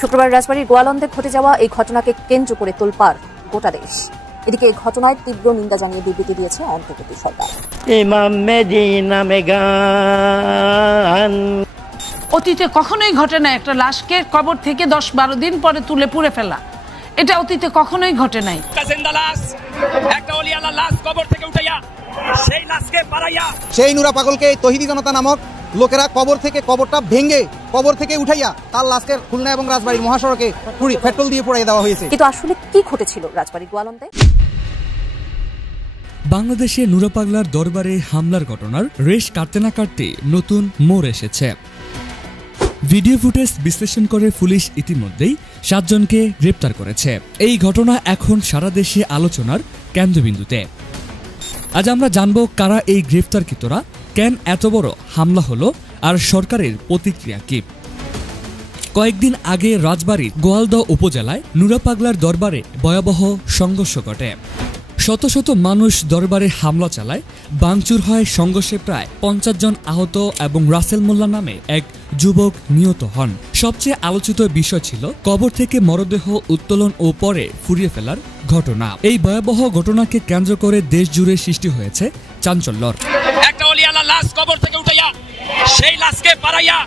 শুক্রবার রাজবাড়ীর গোয়ালন্দে ঘটে যাওয়া এই ঘটনাকে কেন্দ্র করে তোলপাড় গোটা দেশ। এদিকে এই ঘটনায় তীব্র নিন্দা জানিয়ে বিবৃতি দিয়েছে অন্তর্বর্তী সরকার। অতীতে কখনোই ঘটে না একটা লাশকে কবর থেকে 10-12 দিন পরে তুলে পুড়ে ফেলা। এটা অতীতে কখনোই ঘটে নাই। সেই নুরা পাগলকে তৌহিদি জনতা নামক লোকেরা কবর থেকে কবরটা ভেঙে কবর থেকে উঠাইয়া তার লাশকে খুলনা এবং রাজবাড়ীর মহাসড়কে পেট্রোল দিয়ে পুড়িয়ে দেওয়া হয়েছে। কিন্তু আসলে কি ঘটেছিল রাজবাড়ীর গোয়ালন্দে? বাংলাদেশে নুরা পাগলার দরবারে হামলার ঘটনার রেশ কাটতে না কাটতে নতুন মোড় এসেছে। ভিডিও ফুটেজ বিশ্লেষণ করে পুলিশ ইতিমধ্যেই 7 জনকে গ্রেপ্তার করেছে। এই ঘটনা এখন সারা দেশে আলোচনার কেন্দ্রবিন্দুতে। আজ আমরা জানব কারা এই গ্রেপ্তারকৃতরা, কেন এত বড় হামলা হলো, আর সরকারের প্রতিক্রিয়া কি। কয়েকদিন আগে রাজবাড়ীর গোয়ালদহ উপজেলায় নুরা পাগলার দরবারে ভয়াবহ সংঘর্ষ ঘটে। শত শত মানুষ দরবারে হামলা চালায়, ভাঙচুর হয়। সংঘর্ষে প্রায় 50 জন আহত এবং রাসেল মোল্লা নামে এক যুবক নিহত হন। সবচেয়ে আলোচিত বিষয় ছিল কবর থেকে মরদেহ উত্তোলন ও পরে ফুরিয়ে ফেলার ঘটনা। এই ভয়াবহ ঘটনাকে কেন্দ্র করে দেশ জুড়ে সৃষ্টি হয়েছে চাঞ্চল্যর। একটা ওলিয়ালা লাশ কবর থেকে উঠাইয়া সেই লাশকে পাড়াইয়া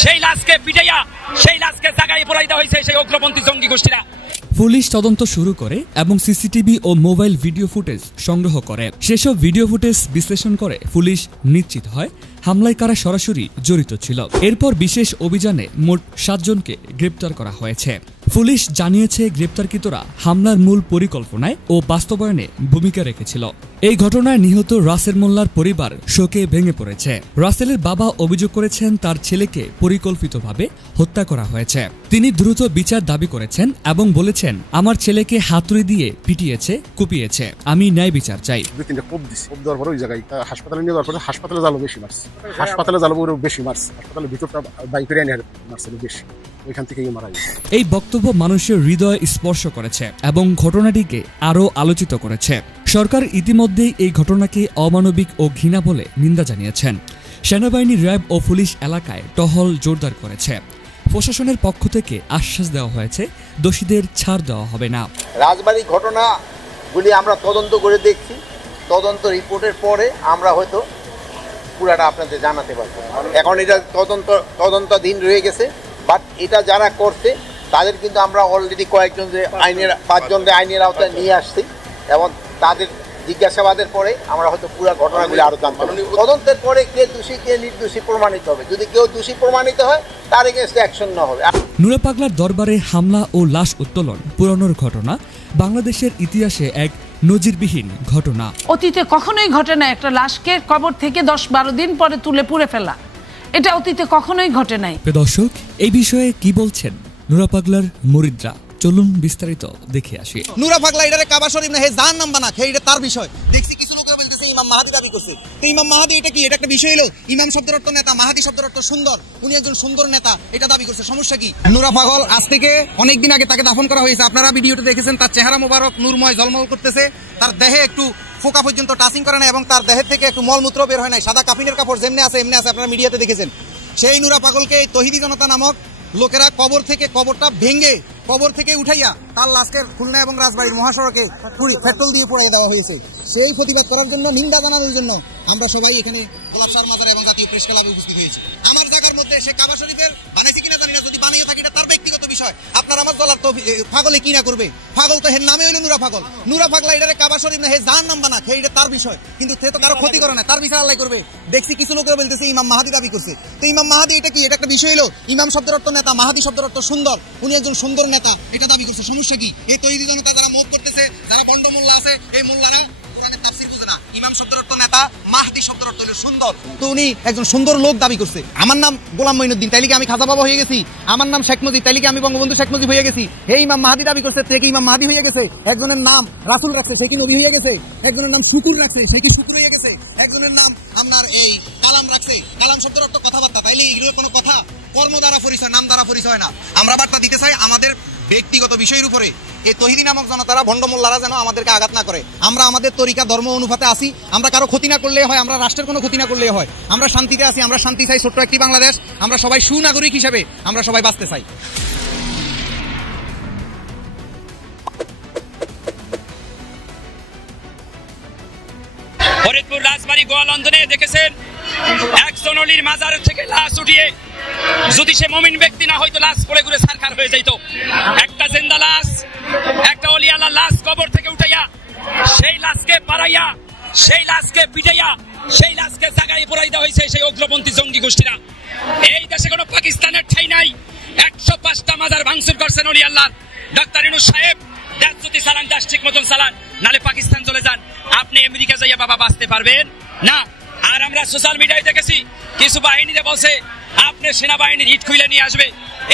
সেই লাশকে পিটাইয়া সেই লাশকে জায়গায় পড়াই দেওয়া হয়েছে সেই উগ্রপন্থী জঙ্গি গোষ্ঠীরা। পুলিশ তদন্ত শুরু করে এবং সিসিটিভি ও মোবাইল ভিডিও ফুটেজ সংগ্রহ করে। সেসব ভিডিও ফুটেজ বিশ্লেষণ করে পুলিশ নিশ্চিত হয় হামলায় কারা সরাসরি জড়িত ছিল। এরপর বিশেষ অভিযানে মোট 7 জনকে গ্রেপ্তার করা হয়েছে। পুলিশ জানিয়েছে গ্রেপ্তারকৃতরা হামলার মূল পরিকল্পনায় ও বাস্তবায়নে ভূমিকা রেখেছিল। এই ঘটনায় নিহত রাসেল মোল্লার পরিবার শোকে ভেঙে পড়েছে। রাসেলের বাবা অভিযোগ করেছেন তার ছেলেকে পরিকল্পিতভাবে হত্যা করা হয়েছে। তিনি দ্রুত বিচার দাবি করেছেন এবং বলেছেন, আমার ছেলেকে হাতুড়ি দিয়ে পিটিয়েছে, কুপিয়েছে, আমি ন্যায় বিচার চাই। হাসপাতালে জালো বেশি মারছে, হাসপাতালে জালো বেশি মারছে, হাসপাতালের ভিতরটা বাইক করে নিয়ে মারছে বেশি, ওইখান থেকেই মারা গেছে। এই বক্তব্য মানুষের হৃদয় স্পর্শ করেছে এবং ঘটনাটিকে আরও আলোচিত করেছে। সরকার ইতিমধ্যেই এই ঘটনাকে অমানবিক ও ঘৃণা বলে নিন্দা জানিয়েছেন। সেনাবাহিনী, র্যাব ও পুলিশ এলাকায় টহল জোরদার করেছে। প্রশাসনের পক্ষ থেকে আশ্বাস দেওয়া হয়েছে দোষীদের ছাড় দেওয়া হবে না। রাজবাড়ির ঘটনাগুলি আমরা তদন্ত করে দেখছি। তদন্ত রিপোর্টের পরে আমরা হয়তো পুরাটা আপনাদের জানাতে পারবো। এখন এটা তদন্তাধীন রয়ে গেছে, বাট এটা যারা করছে তাদের কিন্তু আমরা অলরেডি কয়েকজন যে 5 জনকে আইনের আওতায় নিয়ে আসছি এবং তাদের জিজ্ঞাসাবাদের পরে আমরা হয়তো পুরো ঘটনাগুলি আরো জানতে পারবো। তদন্তের পরে কে দোষী কে নির্দোষী প্রমাণিত হবে। যদি কেউ দোষী প্রমাণিত হয় তার এগেইনস্টে অ্যাকশন না হবে। নুরা পাগলার দরবারে হামলা ও লাশ উত্তোলন পুরানোর ঘটনা বাংলাদেশের ইতিহাসে এক নজিরবিহীন ঘটনা। অতীতে কখনোই ঘটে না একটা লাশকে কবর থেকে 10-12 দিন পরে তুলে পুড়ে ফেলা। এটা অতীতে কখনোই ঘটে নাই। দর্শক, এই বিষয়ে কি বলছেন নুরা পাগলার মুরিদরা? চলুন বিস্তারিত দেখে আসি। নুরা পাগলা এটারে কাবা শরীফ না হে জাহান্নাম বানা হে, এটা তার বিষয়। দেখছি কিছু লোকে বলতেছে ইমাম মাহাদি দাবি করছে। তো ইমাম মাহাদি এটা কি? এটা একটা বিষয় হলো ইমাম শব্দের অর্থ নেতা, মাহাদি শব্দের অর্থ সুন্দর। উনি একজন সুন্দর নেতা, এটা দাবি করছে। সমস্যা কি? নুরা পাগল আজ থেকে অনেকদিন আগে তাকে দাফন করা হয়েছে। আপনারা ভিডিওতে দেখেছেন তার চেহারা মোবারক নূরময় ঝলমল করতেছে। তার দেহে একটু ফোকা পর্যন্ত টাচিং করে না এবং তার দেহের থেকে একটু মলমূত্র বের হয় নাই। সাদা কাফিনের কাপড় যেমনি আছে এমনি আছে, আপনারা মিডিয়াতে দেখেছেন। সেই নুরা পাগলকে তৌহিদি জনতা নামক লোকেরা কবর থেকে কবরটা ভেঙে কবর থেকে উঠাইয়া তার লাশকে খুলনা এবং রাজবাড়ীর মহাসড়কে পেট্রোল দিয়ে পুড়িয়ে দেওয়া হয়েছে। সেই প্রতিবাদ করার জন্য, নিন্দা জানানোর জন্য আমরা সবাই এখানে গোলাপসার মাজার এবং জাতীয় প্রেস ক্লাবে উপস্থিত হয়েছি। আমার জায়গার মধ্যে সে কাবা শরীফের বানাইছে কিনা জানি না, যদি বানিয়ে থাকি এটা তার ব্যক্তিগত বিষয়। আপনার আমার দলার তো পাগলে কি না করবে? পাগল তো হের নামে হইলো নুরা পাগল। নুরা পাগলা এটারে কাবা শরীফ না হে জাহান্নাম বানা হে, এটা তার বিষয়। কিন্তু সে তো কারো ক্ষতি করে না, তার বিষয় আল্লাহ করবে। দেখছি কিছু লোকেরা বলতেছে ইমাম মাহাদি দাবি করছে। তো ইমাম মাহাদি এটা কি? এটা একটা বিষয় হলো ইমাম শব্দের অর্থ নেতা, মাহাদি শব্দের অর্থ সুন্দর। উনি একজন সুন্দর নেতা, এটা দাবি করছে। সমস্যা কি? এই তৌহিদি জনতা যারা মত করতেছে, যারা বন্ড মোল্লা আছে, এই মোল্লারা কোরআনের তাফসীর বুঝে না। ইমাম শব্দের অর্থ নেতা, মাহদি শব্দের অর্থ হলো সুন্দর। তো উনি একজন সুন্দর লোক দাবি করছে। আমার নাম গোলাম মঈনুদ্দিন, তাইলে কি আমি খাজা বাবা হয়ে গেছি? আমার নাম শেখ মুজিব, তাইলে কি আমি বঙ্গবন্ধু শেখ মুজিব হয়ে গেছি? হে ইমাম মাহাদি দাবি করছে, সে কি ইমাম মাহাদি হয়ে গেছে? একজনের নাম রাসূল রাখছে, সে কি নবী হয়ে গেছে? একজনের নাম শুকুর রাখছে, সে কি শুকুর হয়ে গেছে? একজনের নাম আপনার এই কালাম রাখছে, কালাম শব্দের অর্থ কথাবার্তা। তাইলে এগুলো কোনো কথা? কর্ম দ্বারা পরিচয়, নাম দ্বারা পরিচয় না। আমরা বার্তা দিতে চাই আমাদের ব্যক্তিগত বিষয়ের উপরে এই তৌহিদি নামক জনতারা, ভণ্ড মোল্লারা যেন আমাদেরকে আঘাত না করে। আমরা আমাদের তরিকা ধর্ম অনুপাতে আসি। আমরা কারো ক্ষতি না করলে হয়, আমরা রাষ্ট্রের কোনো ক্ষতি না করলে হয়। আমরা শান্তিতে আসি, আমরা শান্তি চাই, ছোট্ট একটি বাংলাদেশ। আমরা সবাই সুনাগরিক হিসেবে আমরা সবাই বাঁচতে চাই। শরীয়তপুর রাজবাড়ী গোয়ালন্দনে দেখেছেন একজন অলির মাজার থেকে লাশ উঠিয়ে যদি সে মুমিন ব্যক্তি না হয়তো লাশ পড়ে ঘুরে সারখার হয়ে যাইত। একটা জিন্দা লাশ, একটা অলি আল্লাহ লাশ কবর থেকে উঠাইয়া সেই লাশকে পাড়াইয়া, সেই লাশকে পিটাইয়া, সেই লাশকে জাগায় পড়াই দেওয়া হয়েছে সেই উগ্রপন্থী জঙ্গি গোষ্ঠীরা। এই দেশে কোনো পাকিস্তানের ঠাঁই নাই। 105টা মাজার ভাঙচুর করছেন অলি আল্লাহ। ডাক্তার ইউনূস সাহেব দেশ যদি চালান, দেশ ঠিক মতন চালান, নালে পাকিস্তান চলে যান। আপনি আমেরিকা যাইয়া বাবা বাঁচতে পারবেন না। আর আমরা সোশ্যাল মিডিয়ায় দেখেছি কিছু বাহিনীরা বলছে আপনি সেনাবাহিনীর হিট খুলে নিয়ে আসবে।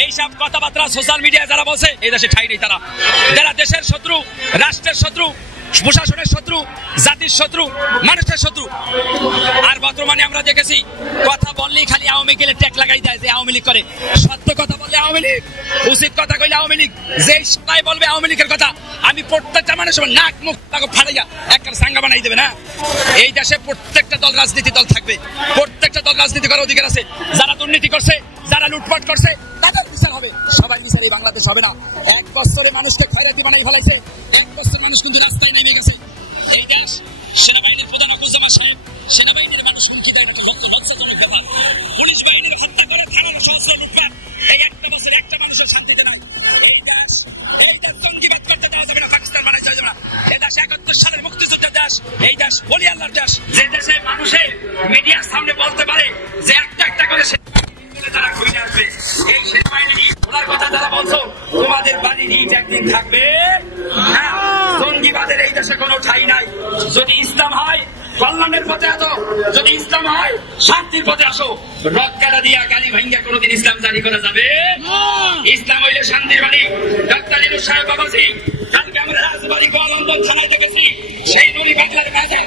এইসব কথাবার্তা সোশ্যাল মিডিয়ায় যারা বলছে এই দেশে ঠাঁই নেই। তারা যারা দেশের শত্রু, রাষ্ট্রের শত্রু, প্রশাসনের শত্রু, জাতির শত্রু, মানুষের শত্রু। আর বর্তমানে আমরা দেখেছি কথা বললেই খালি আওয়ামী লীগের ট্যাগ লাগাই দেয় যে আওয়ামী লীগ করে। সত্য কথা বললে আওয়ামী লীগ, উচিত কথা কইলে আওয়ামী লীগ। যেই সবাই বলবে আওয়ামী লীগের কথা, আমি প্রত্যেকটা মানুষের নাক মুখ ফাটাইয়া একটা সাঙ্গা বানাই দেবে না। এই দেশে প্রত্যেকটা দল রাজনীতি দল থাকবে, প্রত্যেকটা দল রাজনীতি করার অধিকার আছে। যারা দুর্নীতি করছে, যারা লুটপাট করছে তাদের বিচার হবে। সবাই বিচার এই বাংলাদেশ হবে না। 1 বছরে মানুষকে খয়রাতি বানাই ফেলাইছে। 1 বছর মানুষ কিন্তু রাস্তায় নেমে গেছে। এই দেশ সেনাবাহিনীর প্রধান আবুজামা সাহেব, সেনাবাহিনীর মানুষ হুমকি দেয় না, লজ্জাজনক ব্যাপার। পুলিশ বাহিনীর হত্যা করে থানার সহস্র লুটপাট। এই 1 বছরে একটা মানুষের শান্তিতে নাই। এই দেশ জঙ্গিবাদ করতে দেওয়া যাবে না, পাকিস্তান বানাই যাবে না। এই দেশ 71 সালের মুক্তিযুদ্ধের দেশ। এই দেশ ওলি আল্লাহর দেশ। যে দেশে মানুষের মিডিয়ার সামনে বলতে পারে যে একটা একটা করে তারা ঘুরে আসবে। এই সেনাবাহিনী ওনার কথা যারা বলছো, তোমাদের বাড়ির ইট একদিন থাকবে না। জঙ্গিবাদের এই দেশে কোনো ঠাঁই নাই। যদি ইসলাম হয় কল্যাণের পথে আসো, যদি ইসলাম হয় শান্তির পথে আসো। রক্কাটা দিয়া গালি ভাঙ্গা কোনোদিন ইসলাম জারি করা যাবে? ইসলাম হইলে শান্তির বাণী। ডাক্তার ইউনূস সাহেব বাবাজি, কালকে আমরা রাজবাড়ী গোয়ালন্দন থানায় দেখেছি সেই নুরি বাংলার মাঝে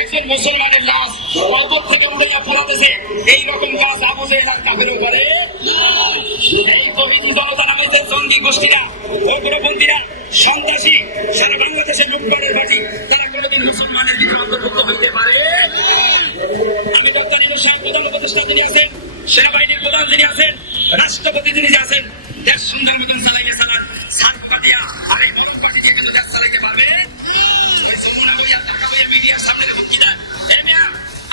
একজন মুসলমানের লাশ কবর থেকে উড়াইয়া ফেলাতেছে। এইরকম কাজ আবু জেহেল আর কাফেরও করে। এই তৌহিদি জনতা নামে যে জঙ্গি গোষ্ঠীরা, উগ্রপন্থীরা, সন্ত্রাসী, সারা বাংলাদেশে লুটপাটের বাটি, তারা কোনোদিন মুসলমানের দিকে অন্তর্ভুক্ত হইতে পারে? আমি ডাক্তার ইউনূস সাহেব প্রধান উপদেষ্টা যিনি আছেন, সেনাবাহিনীর প্রধান যিনি আছেন, রাষ্ট্রপতি যিনি আছেন, দেশ সুন্দর মতন চালাইয়া চালান। ছাত্র দিয়া আর এই মূল পার্টি দিয়ে কিন্তু দেশ চালাইতে পারবে? মিডিয়ার সামনে হুমকি দেয়।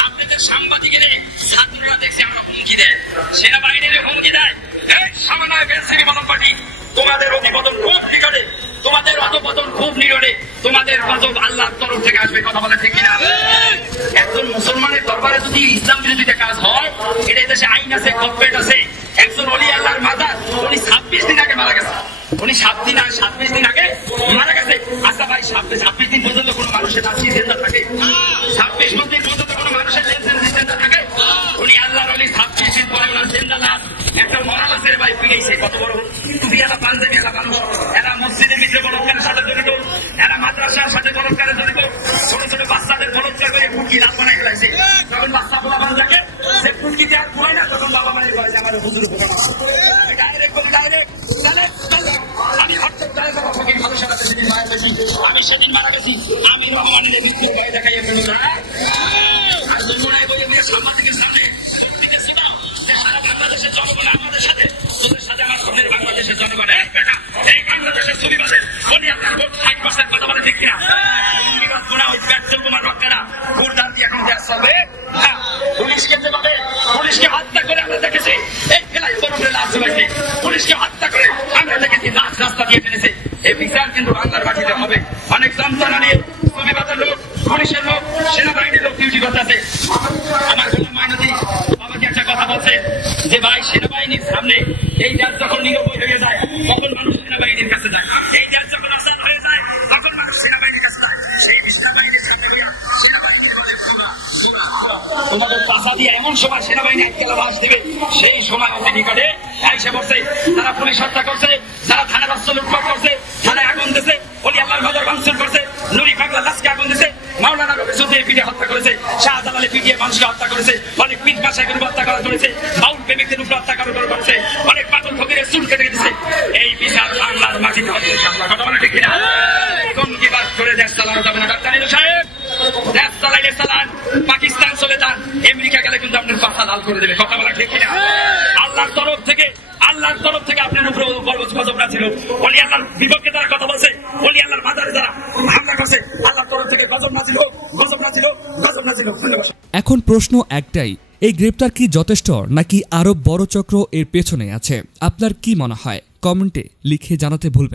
আপনাদের সাংবাদিকের ছাত্ররা দেখছি আমরা হুমকি দেয়, সেনাবাহিনীর হুমকি দেয়। এই সমন্বয় বেসরকারি মানব পার্টি, তোমাদের অধিপতন খুব নিকটে, তোমাদের অধপতন খুব নিকটে, তোমাদের গজব আল্লাহর তরফ থেকে আসবে। কথা বলে ঠিক কিনা? একজন মুসলমানের দরবারে যদি ইসলাম বিরোধীতে কাজ হয়, এটা দেশে আইন আছে, গভর্নমেন্ট আছে। একজন অলি আল্লাহর মাজার, উনি 26 দিন আগে মারা গেছে। উনি 27 দিন আগে মারা গেছে। আচ্ছা ভাই, 26 দিন পর্যন্ত কোন মানুষের নাচি জিন্দা থাকে? 26 দিন পর্যন্ত কোন মানুষের লেনদেন জিন্দা থাকে? উনি আল্লাহর অলি 26 দিন পরে ওনার জিন্দা লাশ একটা মরা লাশের ভাই ফিরেছে। কত বড় টুপিয়ালা পাঞ্জাবিয়ালা মানুষ। এরা মসজিদের ভিতরে বলৎকারের সাথে জড়িত, এরা মাদ্রাসার সাথে বলৎকারে জড়িত। ছোট ছোট বাচ্চাদের বলৎকার করে ফুটকি লাল বানাই ফেলাইছে। যখন বাচ্চা পোলা বাচ্চাকে সে ফুটকিতে আর পুরাই না, তখন বাবা মায়ের বয়সে আমার হুজুর উপকার ডাইরেক্ট বলি, ডাইরেক্ট আমি হঠাৎ আমি সেদিন মারা গেছি। আমি রহমানের মৃত্যু ভয় দেখাই সাংবাদিকের সামনে সারা বাংলাদেশের জনগণ আমাদের সাথে, তোদের সাথে আমার সামনের বাংলাদেশের জনগণ এই বাংলাদেশের ছবিবাদের বলি আপনার ভোট 60% কথা বলে ঠিক কিনা? ওই পেট্রোল বোমার রক্তেরা গুরদান দিয়ে এখন দেশ চলবে। পুলিশকে যেভাবে পুলিশকে হত্যা করে আমরা দেখেছি, এই ফেলাই বরফে লাশ চলেছে। পুলিশকে হত্যা করে আমরা দেখেছি লাশ রাস্তা দিয়ে ফেলেছে। এই বিচার কিন্তু বাংলার মাটিতে হবে। অনেক যন্ত্রণা নিয়ে ছবিবাদের লোক, পুলিশের লোক, সেনাবাহিনীর লোক ডিউটি করতেছে। আমার গোলাম মাইনতি বাবাকে একটা কথা বলছে যে ভাই, সেনাবাহিনীর সামনে এই দেশ যখন নিরবই হয়ে যায় তখন মানুষ সেনাবাহিনীর কাছে যায়। এই দেশ যখন আসাদ হয়ে যায় তখন মানুষ সেনাবাহিনীর কাছে যায়। সেই সেনাবাহিনীর সামনে হইয়া সেনাবাহিনীর বলে তোমাদের পাশা দিয়ে এমন সময় সেনাবাহিনী একতলা বাস দিবে, সেই সময় অতি নিকটে আইসা বসে। তারা পুলিশ হত্যা করছে, তারা থানা রাস্তা লুটপাট করছে, থানায় আগুন দিয়েছে, অলি আল্লাহর বাজার ভাঙচুর করছে, নুরি পাগলা লাশকে আগুন দিয়েছে, মাওলানা রবিসুদ্দিন পিটিয়ে হত্যা করেছে, শাহজালালে পিটিয়ে মানুষকে হত্যা করেছে, অনেক পীর ভাষায় হত্যা করা করেছে, বাউল প্রেমিকদের উপর হত্যা করেছে, অনেক পাগল ফকিরের চুল কেটে দিয়েছে। এই বিচার বাংলার মাটিতে হবে ইনশাআল্লাহ। কথা বলে ঠিক কিনা? জঙ্গিবাদ করে দেশ চালানো যাবে না। ডাক্তার ইউনূস সাহেব, দেশ চালাইলে চালান, পাকিস্তান চলে যান, আমেরিকা গেলে কিন্তু আপনার পাশা লাল করে দেবে। কথা বলা ঠিক কিনা? আল্লাহর তরফ থেকে আপনার উপরে গজবটা ছিল। অলি আল্লাহর বিপক্ষে যারা কথা বলছে, অলি আল্লাহর মাজারে যারা হামলা করছে, আল্লাহর তরফ উপর থেকে গজব নাজিল হোক, গজব নাজিল হোক, গজব নাজিল হোক। ধন্যবাদ। এখন প্রশ্ন একটাই, এই গ্রেপ্তার কি যথেষ্ট নাকি আরো বড় চক্র এর পেছনে আছে? আপনার কি মনে হয়? কমেন্টে লিখে জানাতে ভুলবেন।